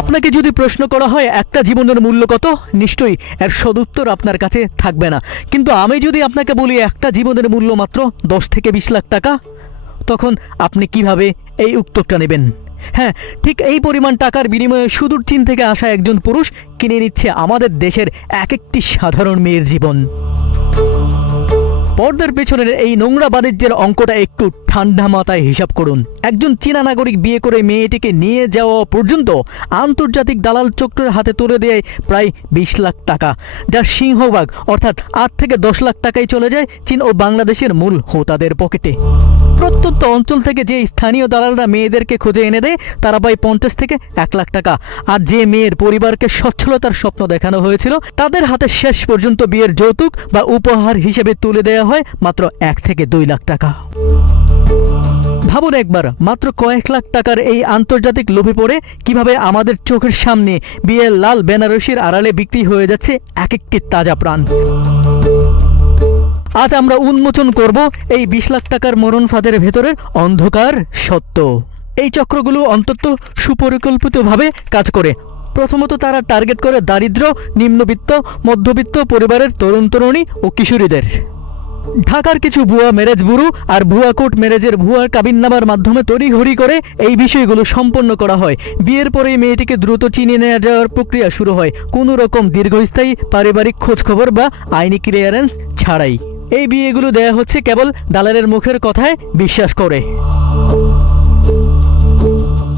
আপনাকে যদি প্রশ্ন করা হয় একটা জীবনের মূল্য কত, নিশ্চয়ই এর সদুত্তর আপনার কাছে থাকবে না। কিন্তু আমি যদি আপনাকে বলি একটা জীবনের মূল্য মাত্র 10 থেকে 20 লাখ টাকা, তখন আপনি কিভাবে এই উত্তরটা নেবেন? হ্যাঁ, ঠিক এই পরিমাণ টাকার বিনিময়ে সুদূর চীন থেকে আসা একজন পুরুষ কিনে নিচ্ছে আমাদের দেশের এক একটি সাধারণ মেয়ের জীবন। পর্দার পেছনের এই নোংরা বাণিজ্যের অঙ্কটা একটু ঠান্ডা মাথায় হিসাব করুন। একজন চীনা নাগরিক বিয়ে করে মেয়েটিকে নিয়ে যাওয়া পর্যন্ত আন্তর্জাতিক দালাল চক্রের হাতে তুলে দেয় প্রায় 20 লাখ টাকা, যার সিংহভাগ অর্থাৎ 8 থেকে 10 লাখ টাকাই চলে যায় চীন ও বাংলাদেশের মূল হোতাদের পকেটে। প্রত্যন্ত অঞ্চল থেকে যে স্থানীয় দালালরা মেয়েদেরকে খুঁজে এনে দেয় তারা পায় 50 থেকে 1 লাখ টাকা, আর যে মেয়ের পরিবারকে সচ্ছলতার স্বপ্ন দেখানো হয়েছিল তাদের হাতে শেষ পর্যন্ত বিয়ের যৌতুক বা উপহার হিসেবে তুলে দেওয়া হয় মাত্র 1 থেকে 2 লাখ টাকা। ভাবুন একবার, মাত্র কয়েক লাখ টাকার এই আন্তর্জাতিক লোভে পড়ে কিভাবে আমাদের চোখের সামনে বিয়ের লাল বেনারসির আড়ালে বিক্রি হয়ে যাচ্ছে এক একটি তাজা প্রাণ। আজ আমরা উন্মোচন করব এই 20 লাখ টাকার মরণ ফাঁদের ভেতরের অন্ধকার সত্য। এই চক্রগুলো অন্তত সুপরিকল্পিতভাবে কাজ করে। প্রথমত তারা টার্গেট করে দারিদ্র, নিম্নবিত্ত, মধ্যবিত্ত পরিবারের তরুণ তরুণী ও কিশোরীদের। ঢাকার কিছু ভুয়া ম্যারেজ ব্যুরো আর ভুয়া কোর্ট ম্যারেজের ভুয়া কাবিননামার মাধ্যমে তড়িঘড়ি করে এই বিষয়গুলো সম্পন্ন করা হয়। বিয়ের পরেই মেয়েটিকে দ্রুত চিনে নিয়ে যাওয়ার প্রক্রিয়া শুরু হয়, কোনো রকম দীর্ঘস্থায়ী পারিবারিক খোঁজখবর বা আইনি ক্লিয়ারেন্স ছাড়াই। এই বিয়েগুলো দেয়া হচ্ছে কেবল দালালের মুখের কথায় বিশ্বাস করে।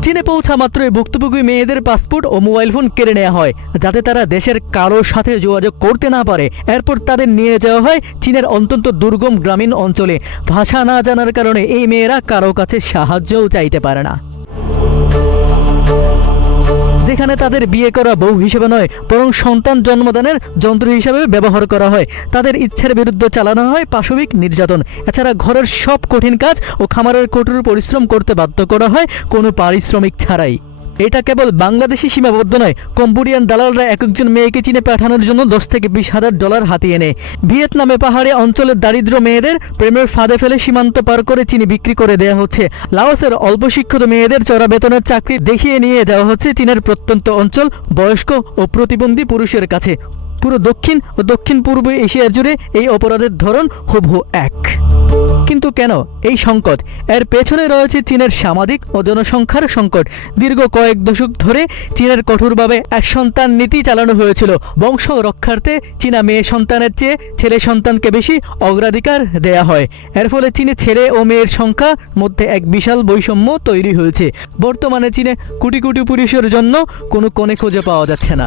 চীনে পৌঁছা মাত্রই ভুক্তভোগী মেয়েদের পাসপোর্ট ও মোবাইল ফোন কেড়ে নেওয়া হয়, যাতে তারা দেশের কারোর সাথে যোগাযোগ করতে না পারে। এরপর তাদের নিয়ে যাওয়া হয় চীনের অত্যন্ত দুর্গম গ্রামীণ অঞ্চলে। ভাষা না জানার কারণে এই মেয়েরা কারো কাছে সাহায্যও চাইতে পারে না, যেখানে তাদের বিয়ে করা বউ হিসেবে নয় বরং সন্তান জন্মদানের যন্ত্র হিসেবে ব্যবহার করা হয়। তাদের ইচ্ছার বিরুদ্ধে চালানো হয় পাশবিক নির্যাতন। এছাড়া ঘরের সব কঠিন কাজ ও খামারের কঠোর পরিশ্রম করতে বাধ্য করা হয় কোনো পারিশ্রমিক ছাড়াই। এটা কেবল বাংলাদেশি সীমাবদ্ধ নয়, কম্বোডিয়ান দালালরা এক একজন মেয়েকে চীনে পাঠানোর জন্য 10 থেকে 20 হাজার ডলার হাতিয়ে নেয়। ভিয়েতনামে পাহাড়ে অঞ্চলের দারিদ্র মেয়েদের প্রেমের ফাঁদে ফেলে সীমান্ত পার করে চীনে বিক্রি করে দেওয়া হচ্ছে। লাওসের অল্প শিক্ষিত মেয়েদের চড়া বেতনের চাকরি দেখিয়ে নিয়ে যাওয়া হচ্ছে চীনের প্রত্যন্ত অঞ্চল, বয়স্ক ও প্রতিবন্ধী পুরুষের কাছে। পুরো দক্ষিণ ও দক্ষিণ পূর্ব এশিয়া জুড়ে এই অপরাধের ধরন হুবহু এক। কিন্তু কেন এই সংকট? এর পেছনে রয়েছে চীনের সামাজিক ও জনসংখ্যার সংকট। দীর্ঘ কয়েক দশক ধরে চীনের কঠোরভাবে এক সন্তান নীতি চালানো হয়েছিল। বংশ রক্ষার্থে চীনা মেয়ে সন্তানের চেয়ে ছেলে সন্তানকে বেশি অগ্রাধিকার দেয়া হয়। এর ফলে চীনে ছেলে ও মেয়ের সংখ্যার মধ্যে এক বিশাল বৈষম্য তৈরি হয়েছে। বর্তমানে চীনে কোটি কোটি পুরুষের জন্য কোনো কনে খুঁজে পাওয়া যাচ্ছে না।